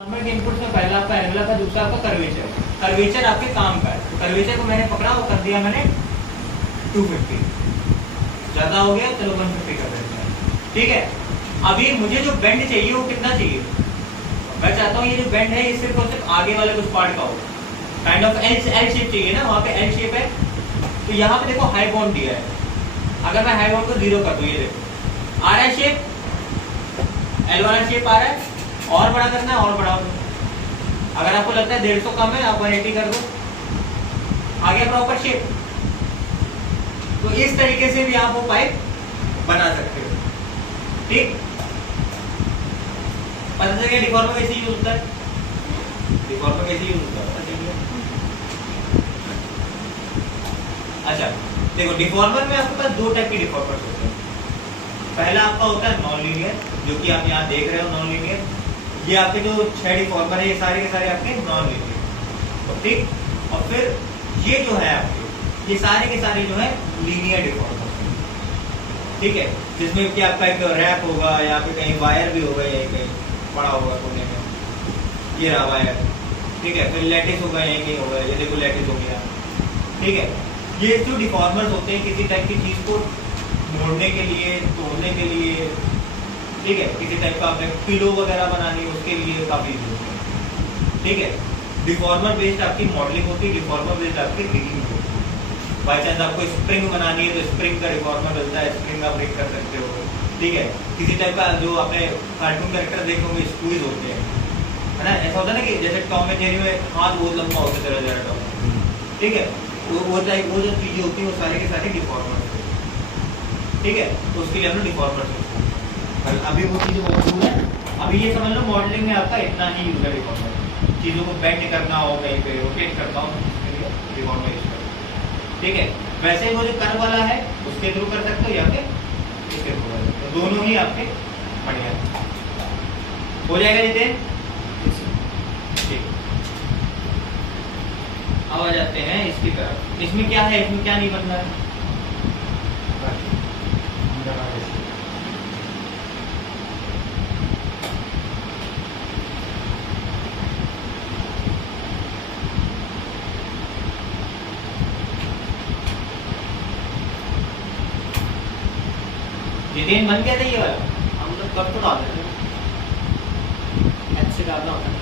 Normal के input में पहला आपका एनवेलप है, दूसरा आपका कर्वेचर। कर्वेचर आपके काम का है, तो कर्वेचर को मैंने पकड़ा और कर दिया मैंने 250। ज्यादा हो गया, चलो 150 कर देते हैं, ठीक है। अभी मुझे जो बेंड चाहिए वो कितना चाहिए, मैं चाहता हूँ ये जो बेंड है ये सिर्फ और सिर्फ आगे वाले कुछ पार्ट का हो, काइंड ऑफ एल शेप चाहिए ना, वहाँ पे एल शेप है। तो यहाँ पे देखो हाई बॉन्ड दिया है, अगर मैं हाई बॉन्ड को 0 कर दूं, ये देखो आ रहा है शेप, एल वाला शेप आ रहा है, और बड़ा करना है और बड़ा हो। अगर आपको लगता है 150 कम है, आप 180 कर दो, आ गया प्रॉपर शेप। तो इस तरीके से भी आप वो पाइप बना सकते हो, ठीक। पता चल गया डिफॉर्मर कैसे यूज होता है, डिफॉर्मर कैसे यूज होता है। अच्छा देखो, डिफॉर्मर में आपके पास दो टाइप के डिफॉर्मर्स होते हैं। पहला आपका होता है नॉन लीनियर, जो कि आप यहाँ देख रहे हो नॉन लीनियर। ये आपके जो 6 डिफॉर्मर है ये सारे के सारे आपके नॉन लीनियर, ठीक। और फिर ये जो है आपके, ये सारे के सारे जो है लीनियर डिफॉर्मर, ठीक है। जिसमें कि आपका एक रैप होगा, या फिर कहीं वायर भी होगा, या कहीं पड़ा होगा कोने में, ये रहा वायर, ठीक है। फिर लेटिस होगा, यहीं कहीं होगा, ये देखो लेटिस हो गया, ठीक है। ये जो डिफॉर्मर्स होते हैं किसी टाइप की चीज को मोड़ने के लिए, तोड़ने के लिए, ठीक है, किसी टाइप का आपने पिलो वगैरह बनानी है उसके लिए काफी यूज होते हैं, ठीक है। डिफॉर्मर बेस्ड आपकी मॉडलिंग होती है, डिफॉर्मर बेस्ड आपकी रिगिंग होती है। बाई चांस आपको स्प्रिंग बनानी है तो स्प्रिंग का डिफॉर्मर मिलता है, स्प्रिंग आप रिग कर सकते हो, ठीक है। किसी टाइप का जो आपने कार्टून कैरेक्टर देखे होंगे स्क्वीज होते हैं, है ना, ऐसा होता है ना कि जैसे टॉम एंड जेरी में हाथ बहुत लंबा होता है जरा टॉम, ठीक है। वो टाइप वो जो चीजें होती है वो सारे के सारे डिफॉर्मर, ठीक है। तो उसके लिए हम लोग डिफॉर्मर, अभी वो चीजें बहुत दूर है। अभी ये समझ लो मॉडलिंग में आपका इतना ही यूज है डिफॉर्मर, चीजों को बेंड करना हो, कहीं पे रोटेट करना हो, उसके लिए डिफॉर्मर यूज करना, ठीक है। वैसे वो जो कर्व वाला है उसके थ्रू कर सकते हो, या फिर इसके थ्रू कर सकते हो, दोनों ही आपके बढ़िया हो जाएगा। जितेन ठीक, अब आ जाते हैं इसकी तरफ। इसमें क्या है, इसमें क्या नहीं बन रहा है, जितेन बन गया था ये वाला, हम लोग कब तो डाल देते हैं, ऐसे डालना होता है।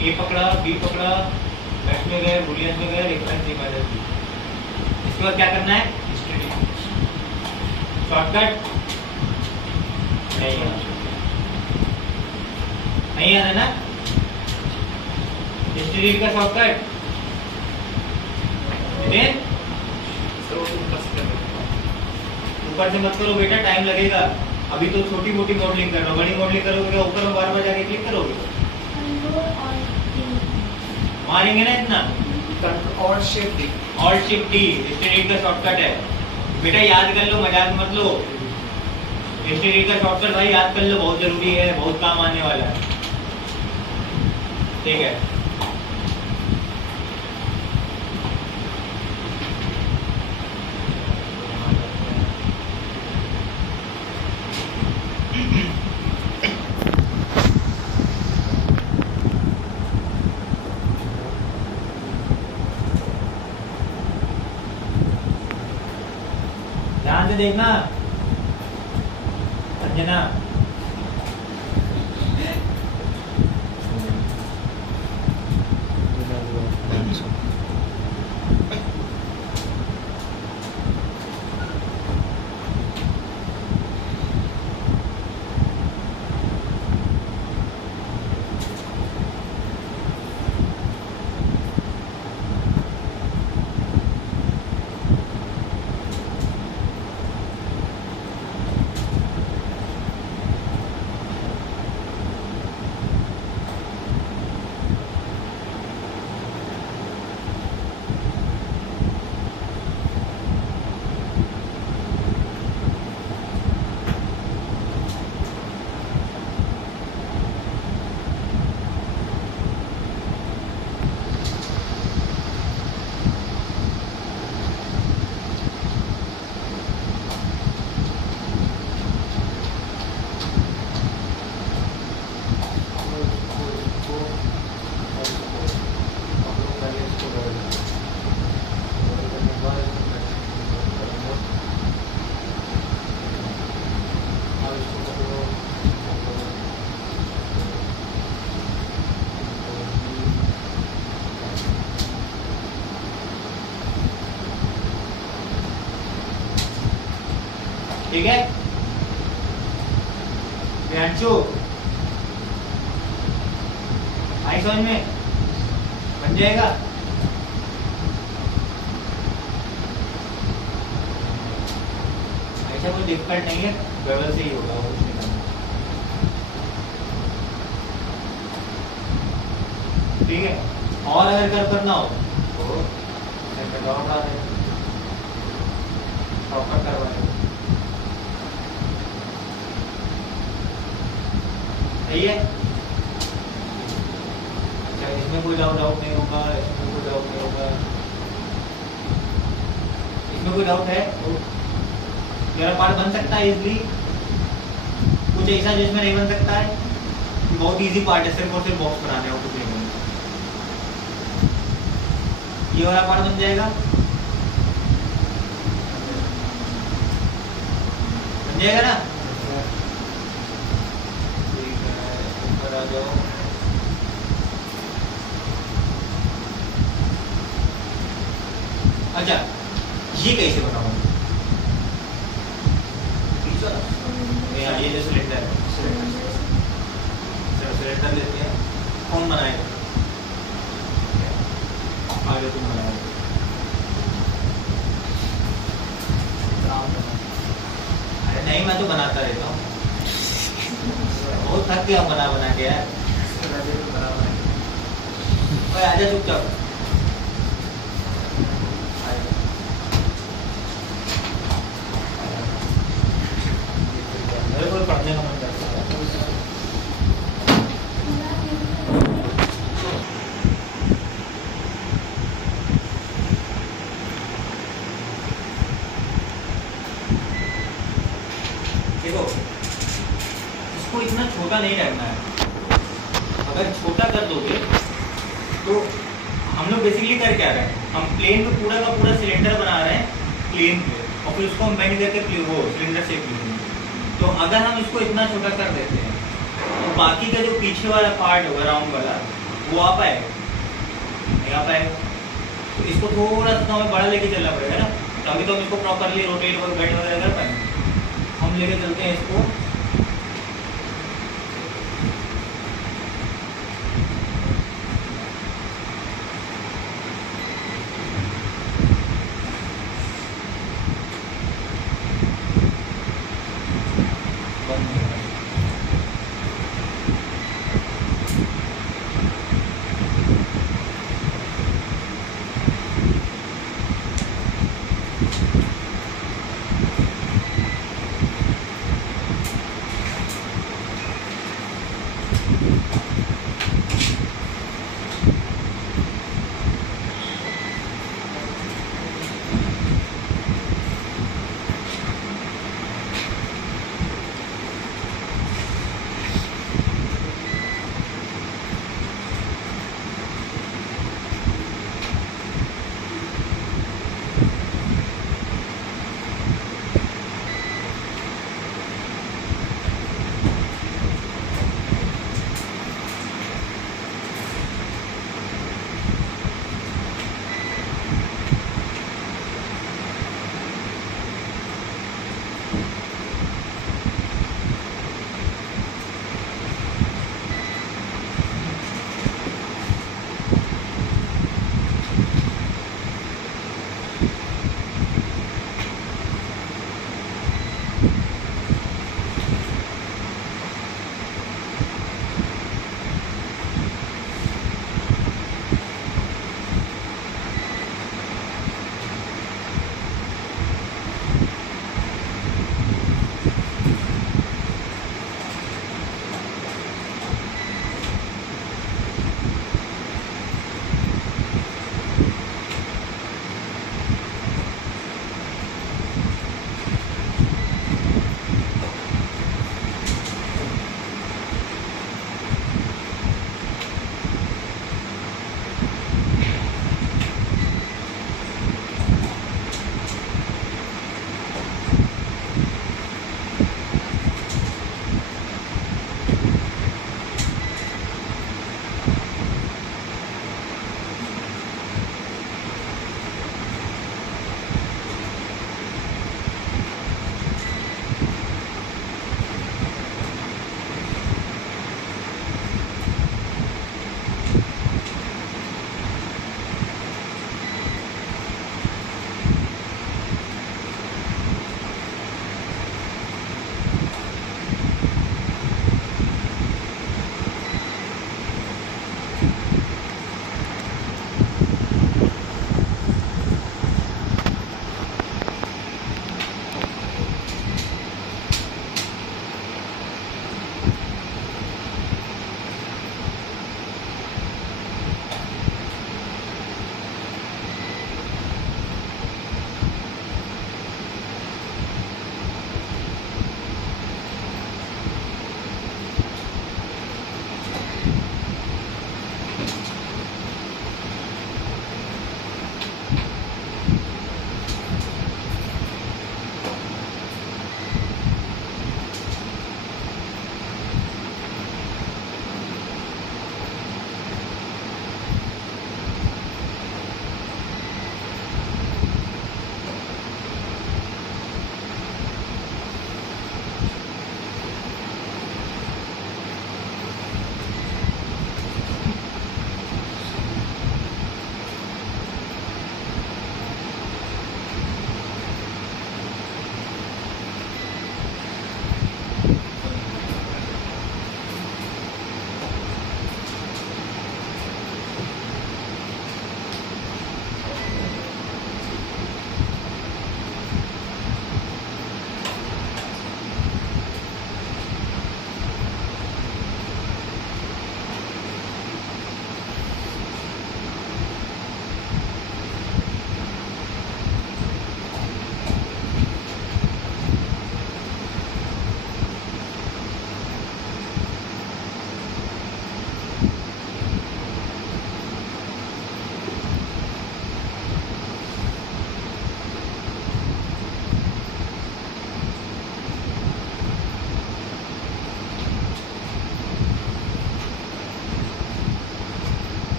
ए पकड़ा, बी पकड़ा, लेफ्ट में गए, बुलियन में गए, रेफरेंस ए माइनस बी। इसके बाद क्या करना है? शॉर्टकट नहीं है, नहीं आ रहा ना हिस्ट्री का शॉर्टकट। ऊपर से मत करो बेटा, टाइम लगेगा। अभी तो छोटी मोटी मॉडलिंग कर रहा हूँ, बड़ी मॉडलिंग करोगे क्या ऊपर में बार बार जाके क्लिक करोगे? मारेंगे ना इतना। Alt shift D, alt shift D history का शॉर्टकट है बेटा, याद कर लो, मजाक मत लो। हिस्ट्री का शॉर्टकट भाई याद कर लो, बहुत जरूरी है, बहुत काम आने वाला है। ठीक है, ध्यान से देखना अंजना। ठीक है प्रियांशु, आई समझ में बन जाएगा। ऐसा कोई डिफिकल्ट नहीं है, गड़बड़ से ही होगा वो कुछ नहीं करना। ठीक है, और अगर करना हो तो प्रॉपर करवाए। सही है, अच्छा इसमें कोई डाउट नहीं होगा, इसमें कोई डाउट नहीं होगा, इसमें कोई डाउट है तो मेरा पार्ट बन सकता है इजली। कुछ ऐसा जिसमें नहीं बन सकता है, बहुत इजी पार्ट है, सिर्फ और सिर्फ बॉक्स बनाने हो, कुछ नहीं करना। ये वाला पार्ट बन जाएगा, बन जाएगा ना। अच्छा ये कैसे बनाऊंगा? ये जो सिलेंडर है, सिलेंडर लेते हैं, कौन बनाएगा? आगे तुम बनाओगे। अरे नहीं, मैं तो बनाता रहता हूँ, बहुत थक गया बना के यार। आजा चुपचाप, मेरे को पढ़ने का मन करता है। देखो इसको इतना छोटा नहीं रखना है, अगर छोटा कर दोगे तो हम लोग बेसिकली कर क्या रहे हैं, हम प्लेन पे पूरा का पूरा सिलेंडर बना रहे हैं प्लेन पे, और फिर उसको हम बेंड करके वो सिलेंडर शेप लेंगे। तो अगर हम इसको इतना छोटा कर देते हैं तो बाकी का जो पीछे वाला पार्ट होगा राउंड वाला, वो आ पाएगा नहीं आ पाएगा। तो इसको थोड़ा सा हमें बड़ा लेके चलना पड़ेगा ना, तभी तो हम इसको प्रॉपरली रोटेट और बेंड वगैरह कर पाएंगे। हम लेके चलते हैं इसको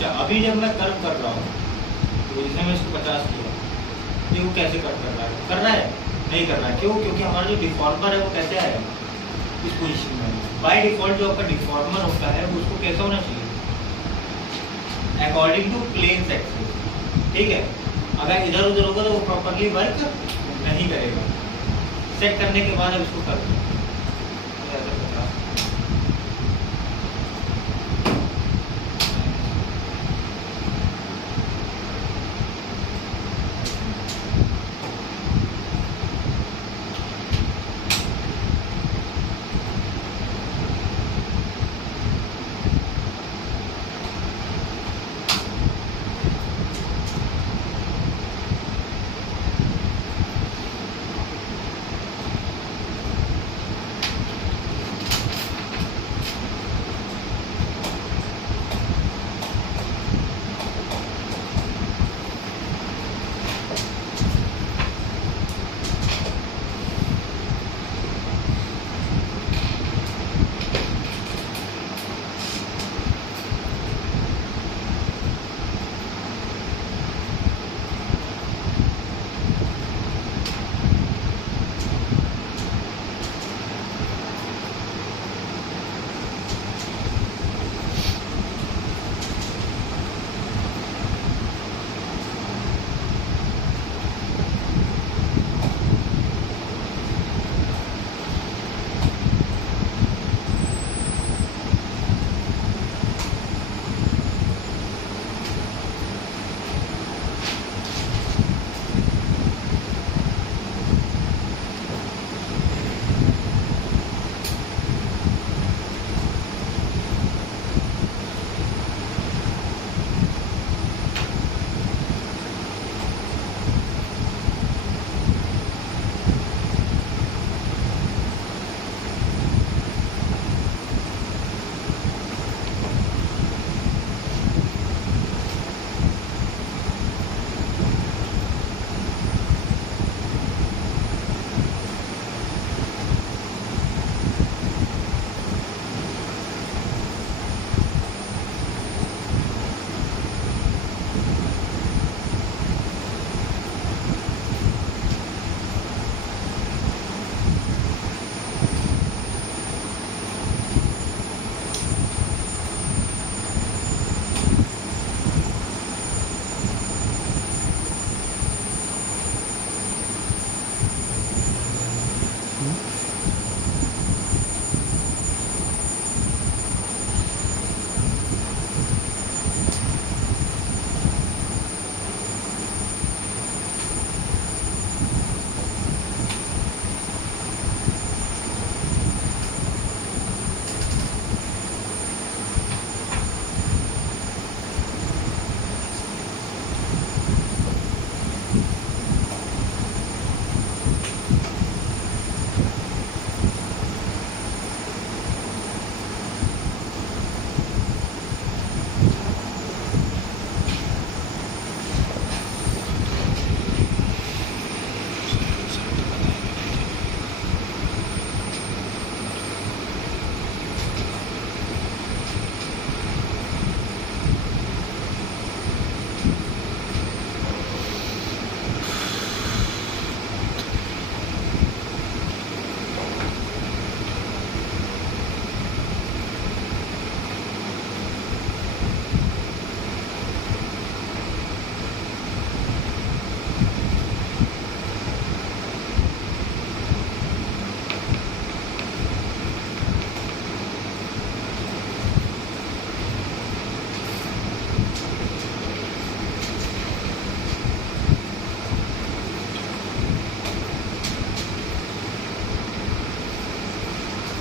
अच्छा, अभी जब मैं कर्व कर रहा हूँ तो जैसे मैं इसको 50 किया, देखो कैसे कर्व कर रहा है, कर रहा है नहीं कर रहा है, क्यों? क्योंकि हमारा जो डिफॉर्मर है वो कैसे आएगा, इस पोजीशन में। बाय डिफॉल्ट जो आपका डिफॉर्मर होता है उसको कैसा होना चाहिए, अकॉर्डिंग टू प्लेन एक्सिस, ठीक है। अगर इधर उधर होगा तो वो प्रॉपरली वर्क नहीं करेगा। सेट करने के बाद अब इसको कर दो।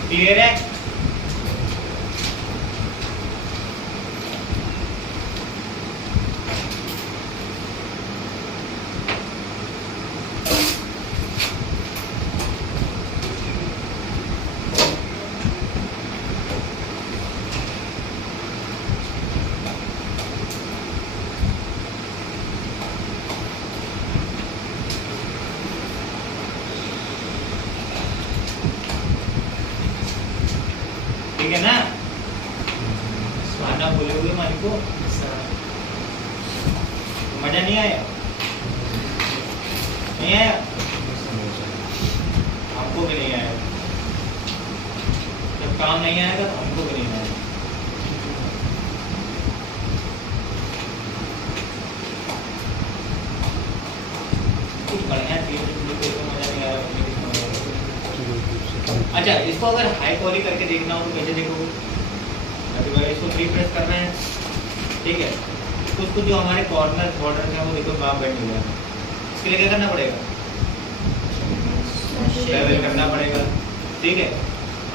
क्लियर है? खाना बोले हुए मालिक को मजा नहीं आया, नहीं आया, हमको भी नहीं आया। जब काम नहीं आएगा तो हमको भी नहीं आएगा। कुछ बढ़िया चीज तो मजा नहीं आ रहा। अच्छा, इसको अगर हाई क्वालिटी करके देखना हो तो कैसे देखोगे? अभी भाई इसको 3 प्रेस कर रहे हैं, ठीक है। कुछ जो हमारे कॉर्नर बॉर्डर है वो देखो वहाँ बैठ नहीं रहा। इसके लिए क्या करना पड़ेगा? बेवल करना पड़ेगा, ठीक है।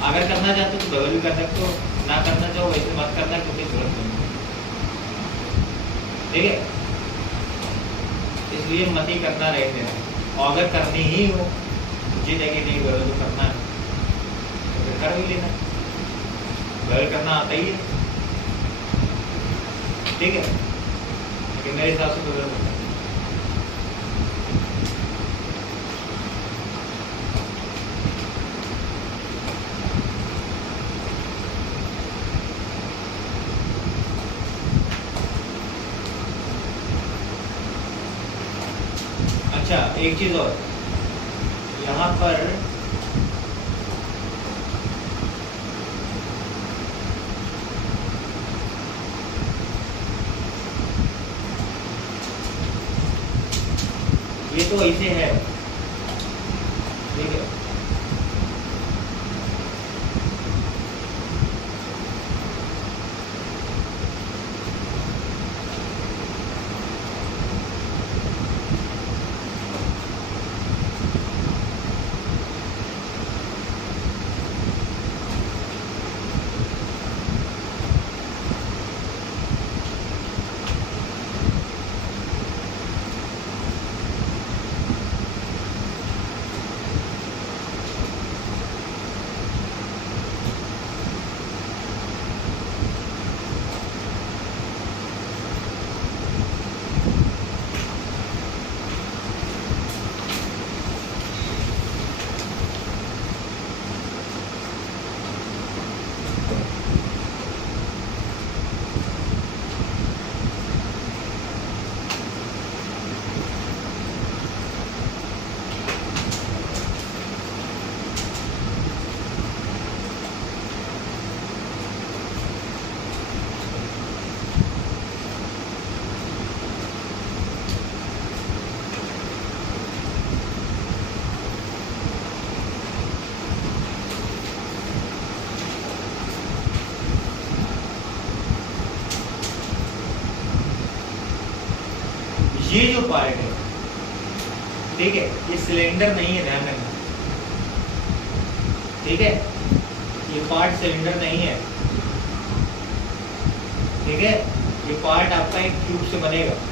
अगर करना चाहते हो तो बेवल भी कर सकते हो, ना करना चाहो वैसे मत करना क्योंकि जरूरत नहीं है, ठीक है। इसलिए मत ही करना रह देना। और अगर करनी ही हो मुझे देखिए नहीं बेवल तो करना है तो फिर कर भी लेना, बेवल करना आता ही है, ठीक है। लेकिन मेरे हिसाब से बेवल करना है। अच्छा, एक चीज और, यहाँ पर ये तो ऐसे है, ठीक है। ये जो पार्ट है, ठीक है, ये सिलेंडर नहीं है, ध्यान रखना, ठीक है। ये पार्ट सिलेंडर नहीं है, ठीक है। ये पार्ट आपका एक ट्यूब से बनेगा,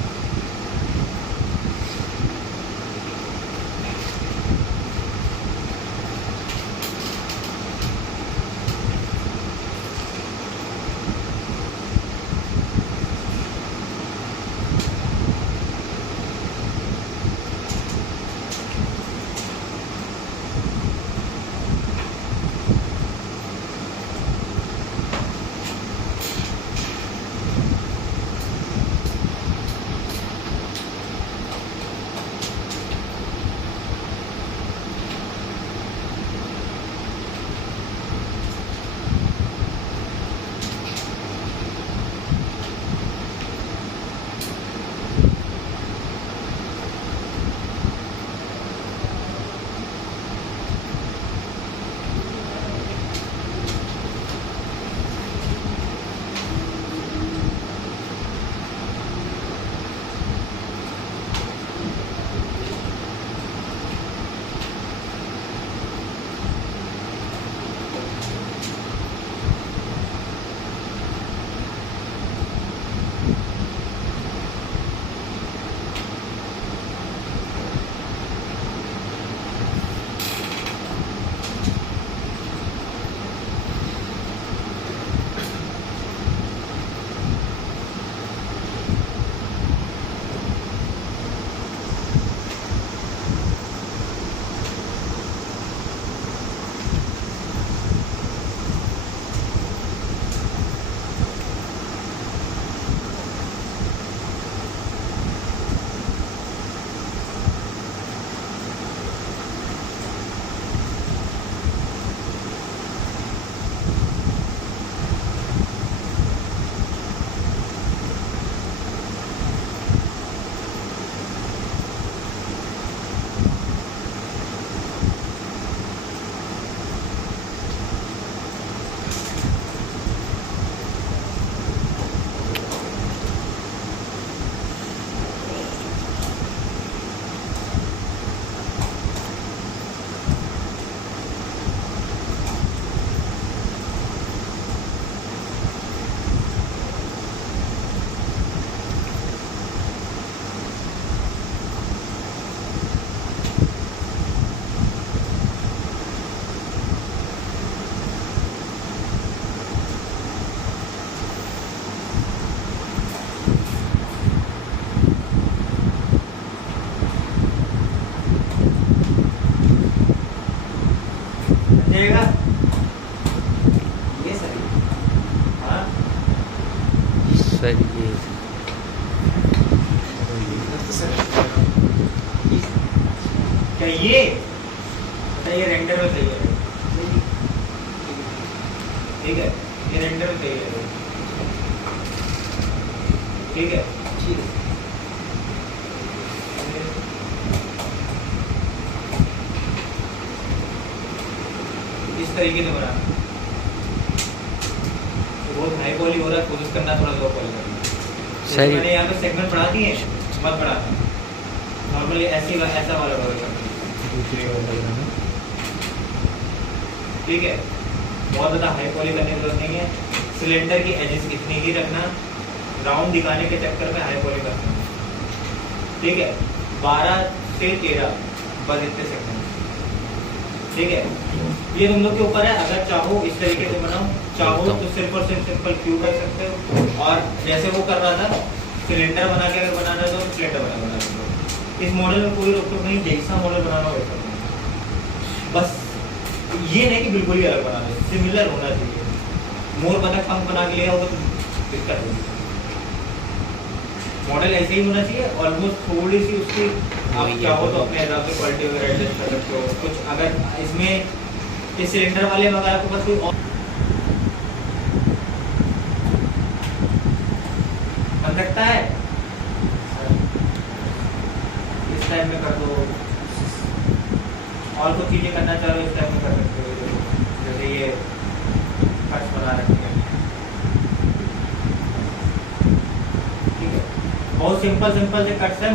चलेगा ये सही। हाँ सही है। क्या ये बताइए रेंडर में सही है? ठीक है, ये रेंडर में सही है। ठीक है, ठीक है। इस तरीके से बना। तो बहुत हाई पॉली हो रहा है, कोशिश करना थोड़ा लो पॉली करना। तो सही। मैंने यहाँ पे सेगमेंट बढ़ा दिए, मत बढ़ाना। नॉर्मली ऐसी ऐसा वाला बदल करना। ठीक है, बहुत ज़्यादा हाई पॉली करने की जरूरत नहीं है। सिलेंडर की एजेस इतनी ही रखना, राउंड दिखाने के चक्कर में हाई पॉली करना। ठीक है, 12 से 13 बस इतने सेगमेंट। ठीक है, ये तुम लोग के ऊपर है। अगर चाहो इस तरीके से बनाओ, चाहो तो सिर्फ और सिर्फ सिंपल क्यू कर सकते हो। और जैसे वो कर रहा था सिलेंडर बना के अगर बनाना है तो सिलेंडर बना सकते हो। इस मॉडल में कोई रोक टोक नहीं, जैसा मॉडल बनाना हो वैसा बनाना। बस ये नहीं कि बिल्कुल ही अलग बना दो, सिमिलर होना चाहिए। मोर बतख पंख बना के ले आओ तो दिक्कत होगी। मॉडल ऐसे ही होना चाहिए, ऑलमोस्ट थोड़ी सी उसकी आप चाहो तो अपने हिसाब से क्वालिटी वगैरह एडजस्ट कर सकते हो। कुछ अगर इसमें इस सिलेंडर वाले में अगर आपके पास कोई और बन सकता है, इस टाइप में कर दो। और कुछ चीज़ें करना चाहो इस टाइप में कर सकते हो, जैसे ये कट्स बना रखे हैं। ठीक है, बहुत सिंपल सिंपल से कट्स हैं।